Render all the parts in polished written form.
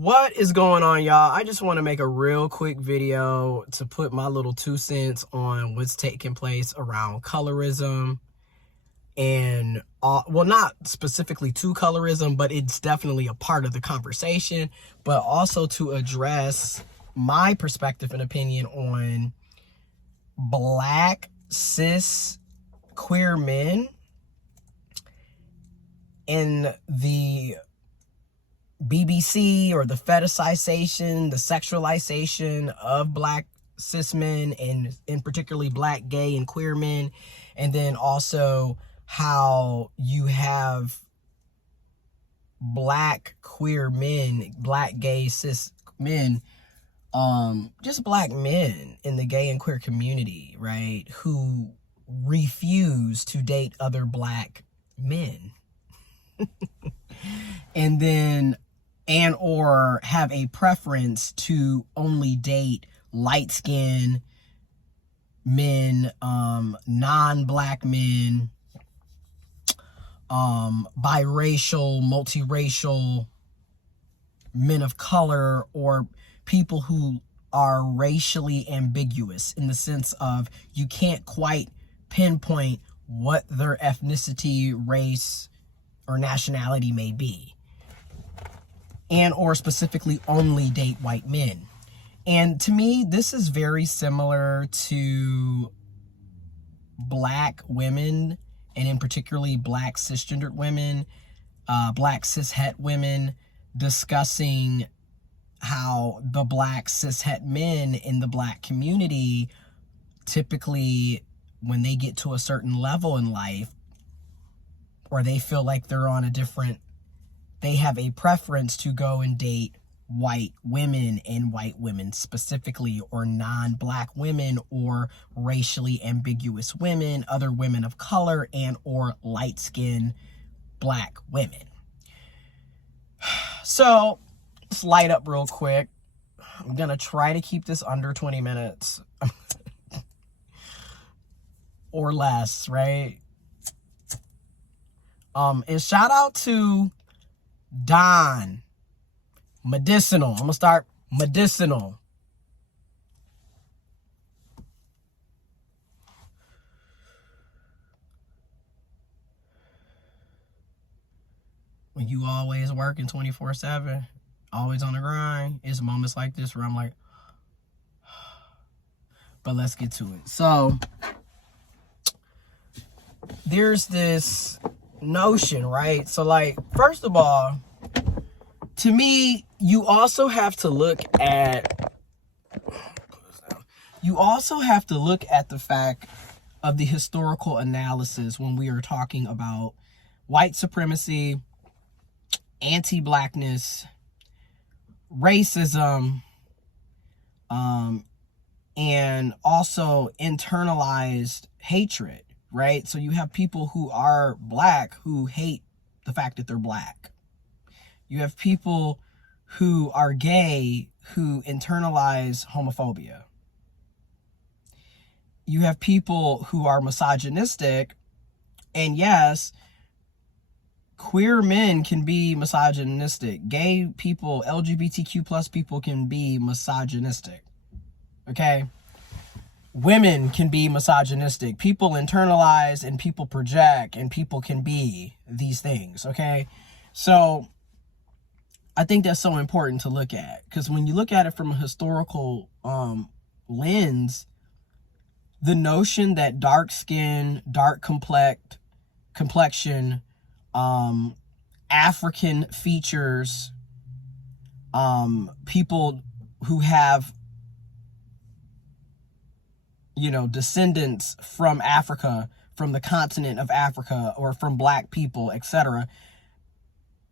What is going on, y'all? I just want to make a real quick video to put my little 2 cents on what's taking place around colorism and well, not specifically to colorism, but it's definitely a part of the conversation, but also to address my perspective and opinion on Black cis queer men and the BBC, or the fetishization, the sexualization of Black cis men, and in particularly Black gay and queer men. And then also how you have Black queer men, Black gay cis men, just Black men in the gay and queer community, right, who refuse to date other Black men. And then or have a preference to only date light-skinned men, non-Black men, biracial, multiracial men of color, or people who are racially ambiguous in the sense of you can't quite pinpoint what their ethnicity, race, or nationality may be, and or specifically only date white men. And to me, this is very similar to Black women, and in particularly Black cisgendered women, Black cishet women, discussing how the Black cishet men in the Black community, typically when they get to a certain level in life, or they feel like they're on a different, they have a preference to go and date white women, and white women specifically, or non-Black women, or racially ambiguous women, other women of color, and or light-skinned Black women. So let's light up real quick. I'm gonna try to keep this under 20 minutes or less, right? And shout out to Don Medicinal. I'm gonna start medicinal. When you always working 24/7, always on the grind, it's moments like this where I'm like, but let's get to it. So there's this notion, right? So, like, first of all, to me, you also have to look at the fact of the historical analysis when we are talking about white supremacy, anti-Blackness, racism, and also internalized hatred, right? So you have people who are Black who hate the fact that they're Black. You have people who are gay who internalize homophobia. You have people who are misogynistic, and yes, queer men can be misogynistic. Gay people, LGBTQ plus people can be misogynistic, okay? Women can be misogynistic. People internalize and people project, and people can be these things, okay? So I think that's so important to look at, because when you look at it from a historical lens, the notion that dark skin, dark complexion, African features, people who have, descendants from Africa, from the continent of Africa, or from Black people, etc.,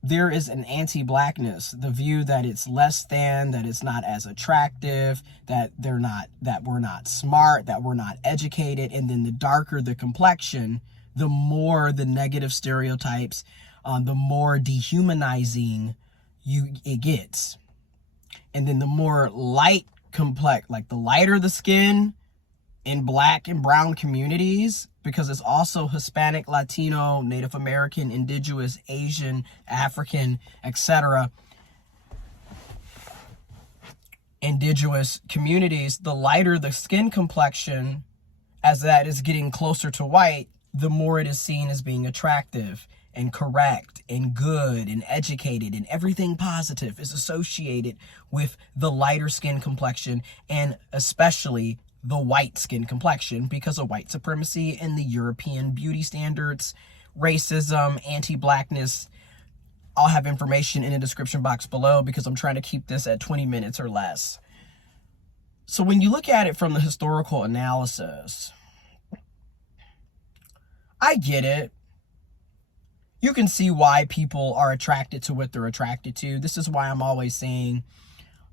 there is an anti-Blackness, the view that it's less than, that it's not as attractive, that we're not smart, that we're not educated. And then the darker the complexion, the more the negative stereotypes, the more dehumanizing it gets. And then the more light like the lighter the skin in Black and brown communities, because it's also Hispanic, Latino, Native American, Indigenous, Asian, African, etc., indigenous communities, the lighter the skin complexion, as that is getting closer to white, the more it is seen as being attractive and correct and good and educated, and everything positive is associated with the lighter skin complexion, and especially the white skin complexion, because of white supremacy and the European beauty standards, racism, anti-Blackness. I'll have information in the description box below because I'm trying to keep this at 20 minutes or less. So when you look at it from the historical analysis, I get it. You can see why people are attracted to what they're attracted to. This is why I'm always saying,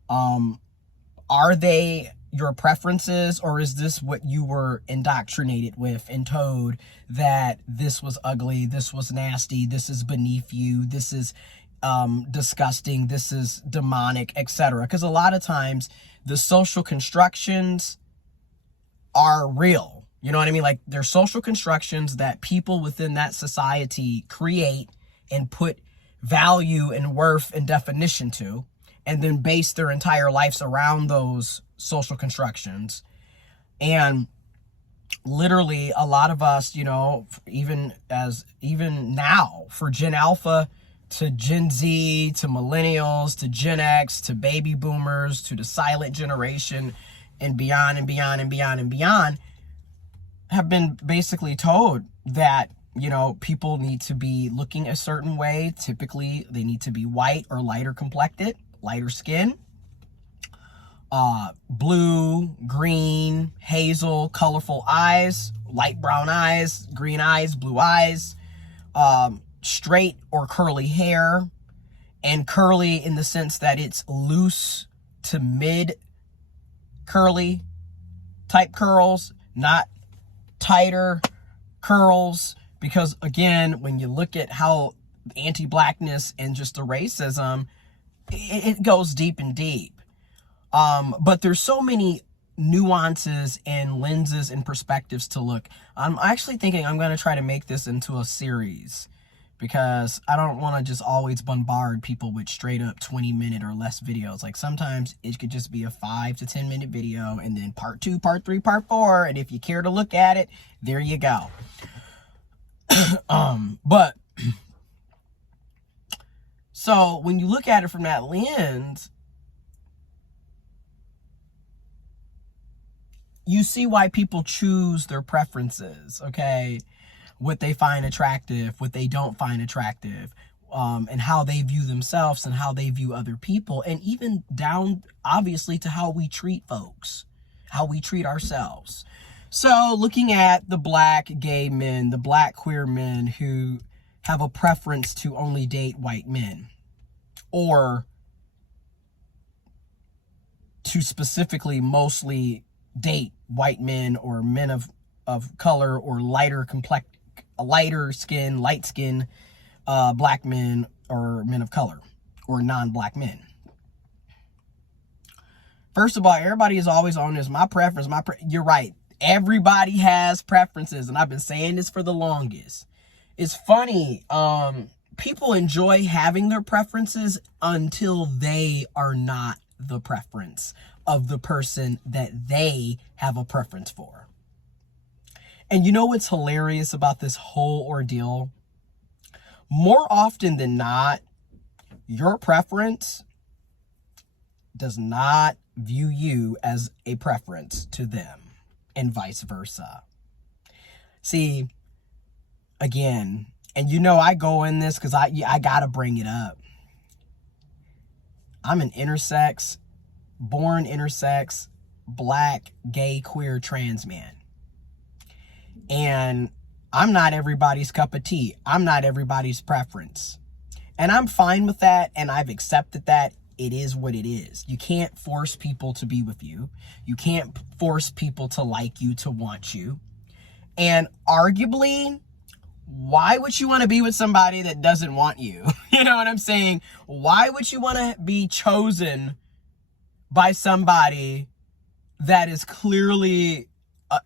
are they your preferences, or is this what you were indoctrinated with and told that this was ugly, this was nasty, this is beneath you, this is disgusting, this is demonic, etc.? Because a lot of times the social constructions are real. You know what I mean? Like, they're social constructions that people within that society create and put value and worth and definition to, and then base their entire lives around those social constructions. And literally a lot of us, you know, even now, for Gen Alpha to Gen Z to millennials to Gen X to baby boomers to the silent generation and beyond and beyond and beyond and beyond, have been basically told that, you know, people need to be looking a certain way. Typically, they need to be white or lighter complected, lighter skin, blue, green, hazel, colorful eyes, light brown eyes, green eyes, blue eyes, straight or curly hair, and curly in the sense that it's loose to mid curly type curls, not tighter curls, because again, when you look at how anti-Blackness and just the racism, it goes deep and deep. But there's so many nuances and lenses and perspectives to look. I'm actually thinking I'm going to try to make this into a series, because I don't want to just always bombard people with straight up 20-minute or less videos. Like, sometimes it could just be a 5 to 10 minute video, and then part 2, part 3, part 4. And if you care to look at it, there you go. But so when you look at it from that lens, you see why people choose their preferences, okay? What they find attractive, what they don't find attractive, and how they view themselves and how they view other people, and even down, obviously, to how we treat folks, how we treat ourselves. So looking at the black gay men, the black queer men who have a preference to only date white men, or to specifically mostly date white men or men of color or lighter skin, light skin, black men or men of color or non-black men. First of all, everybody is always on this, my preference, you're right. Everybody has preferences, and I've been saying this for the longest. It's funny, people enjoy having their preferences until they are not the preference of the person that they have a preference for. And you know what's hilarious about this whole ordeal? More often than not, your preference does not view you as a preference to them, and vice versa. See, again, and you know I go in this because I gotta bring it up. I'm an intersex, born intersex, black, gay, queer, trans man. And I'm not everybody's cup of tea. I'm not everybody's preference. And I'm fine with that, and I've accepted that. It is what it is. You can't force people to be with you. You can't force people to like you, to want you. And arguably, why would you want to be with somebody that doesn't want you? You know what I'm saying? Why would you want to be chosen by somebody that is clearly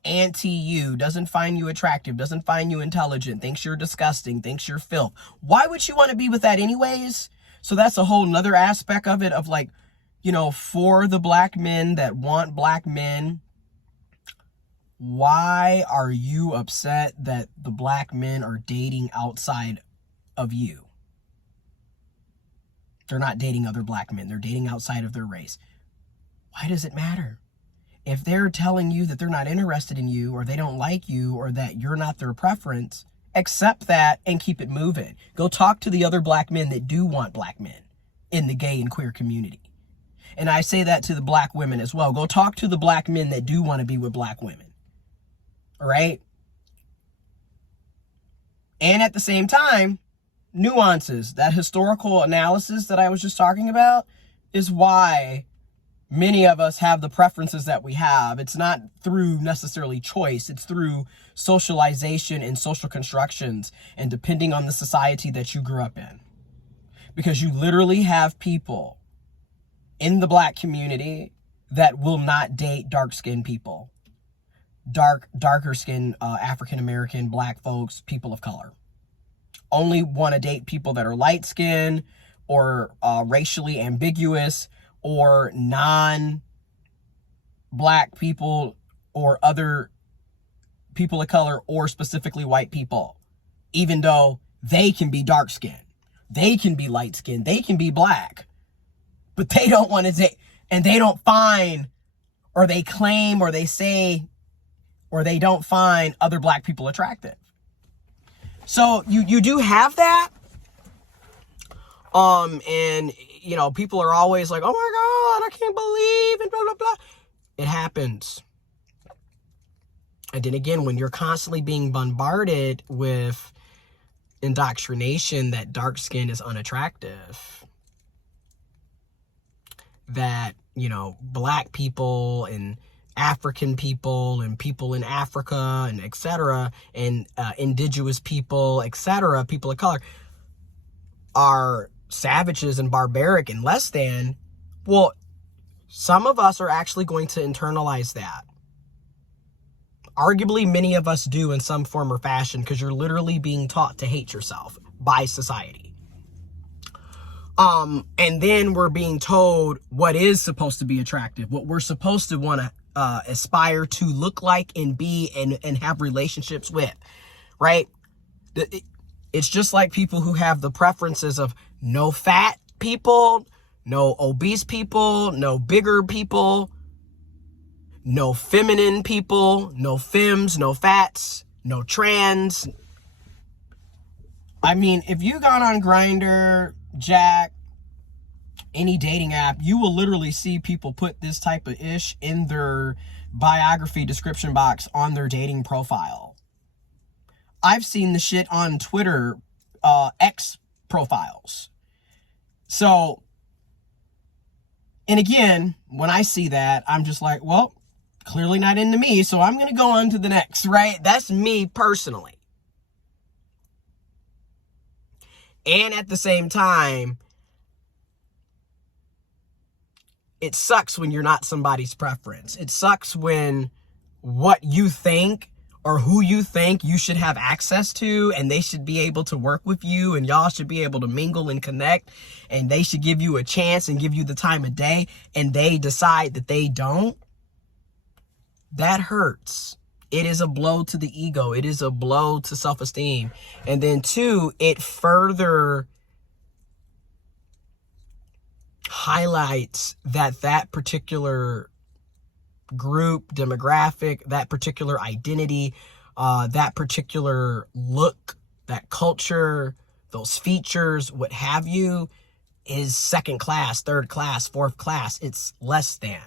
anti-you, doesn't find you attractive, doesn't find you intelligent, thinks you're disgusting, thinks you're filth? Why would you want to be with that anyways? So that's a whole nother aspect of it, of like, you know, for the black men that want black men, why are you upset that the black men are dating outside of you? They're not dating other black men. They're dating outside of their race. Why does it matter? If they're telling you that they're not interested in you, or they don't like you, or that you're not their preference, accept that and keep it moving. Go talk to the other black men that do want black men in the gay and queer community. And I say that to the black women as well. Go talk to the black men that do want to be with black women. All right? And at the same time, nuances. That historical analysis that I was just talking about is why many of us have the preferences that we have. It's not through necessarily choice. It's through socialization and social constructions, and depending on the society that you grew up in. Because you literally have people in the black community that will not date dark-skinned people. Darker skinned African-American, black folks, people of color. Only want to date people that are light-skinned or racially ambiguous or non-black people or other people of color, or specifically white people, even though they can be dark-skinned, they can be light-skinned, they can be black, but they don't want to date, and they don't find, or they claim, or they say, or they don't find other black people attractive. So you do have that. And you know, people are always like, oh my God, I can't believe, and blah, blah, blah. It happens. And then again, when you're constantly being bombarded with indoctrination that dark skin is unattractive, that, you know, black people and African people and people in Africa and etc. and indigenous people, etc., people of color are savages and barbaric and less than, well, some of us are actually going to internalize that. Arguably, many of us do in some form or fashion, because you're literally being taught to hate yourself by society. And then we're being told what is supposed to be attractive, what we're supposed to want to aspire to look like and be and have relationships with, right? It's just like people who have the preferences of no fat people, no obese people, no bigger people, no feminine people, no femmes, no fats, no trans. I mean, if you got on Grindr, Jack, any dating app, you will literally see people put this type of ish in their biography description box on their dating profile. I've seen the shit on Twitter, X profiles. So, and again, when I see that, I'm just like, well, clearly not into me, so I'm going to go on to the next, right? That's me personally. And at the same time, it sucks when you're not somebody's preference. It sucks when what you think or who you think you should have access to, and they should be able to work with you, and y'all should be able to mingle and connect, and they should give you a chance and give you the time of day, and they decide that they don't. That hurts. It is a blow to the ego. It is a blow to self-esteem. And then two, it further highlights that particular group, demographic, that particular identity, that particular look, that culture, those features, what have you, is second class, third class, fourth class. It's less than.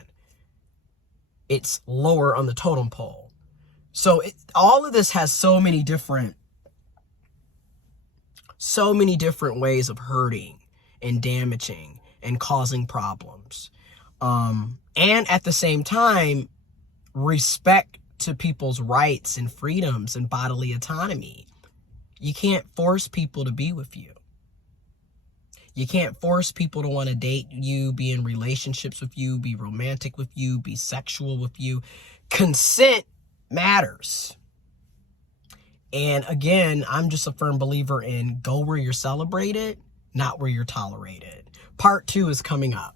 It's lower on the totem pole. So all of this has so many different ways of hurting and damaging and causing problems. And at the same time, respect to people's rights and freedoms and bodily autonomy. You can't force people to be with you. You can't force people to want to date you, be in relationships with you, be romantic with you, be sexual with you. Consent matters. And again, I'm just a firm believer in go where you're celebrated, not where you're tolerated. Part 2 is coming up.